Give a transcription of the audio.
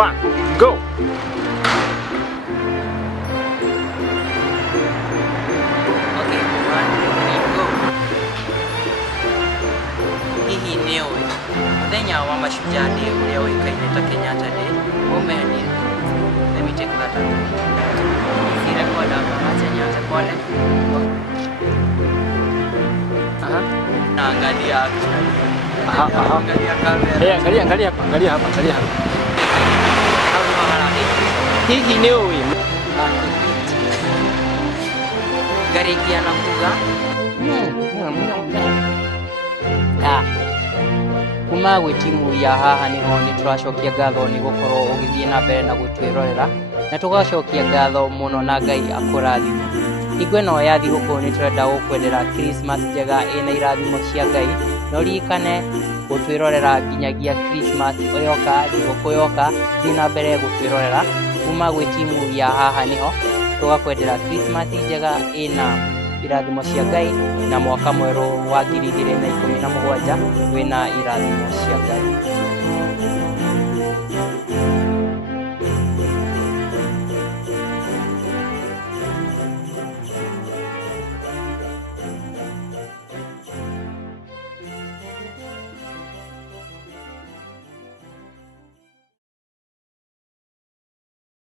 1, go! Okay, 1, 2, 3, go! Hihi nĩ ũĩ mũthenya wa mashujaa day ũrĩa ũĩkaine ta Kenyatta Day umehe nini? Let me take that away. Hizi record hapa, acha nianze pole. Naangalia actually. Angalia kamera. Angalia hapa. Hihi nĩ ũĩ Garikia na kuga kuma gwĩ timu ya haha nĩho nĩ tũracokia ngatho nĩ gũkorwo ũgĩthiĩ na mbere na gwĩtwĩrorera na tũgacokia ngatho mũno na Ngai akũrathime. Hingo ĩno ya thigũkũ nĩ tũrenda gũkwendera Christmas njega ĩna irathimo cia Ngai na ũririkane gũtwĩrorera nginyagia Christmas yoka, thigũkũ yoka, thiĩ na mbere gũtwĩrorera kuma gwĩ timu ya haha nĩho tũgakwendera Christmas njega ĩna irathimo cia Ngai na mwaka mwerũ wa 2017 wĩna irathimo cia Ngai.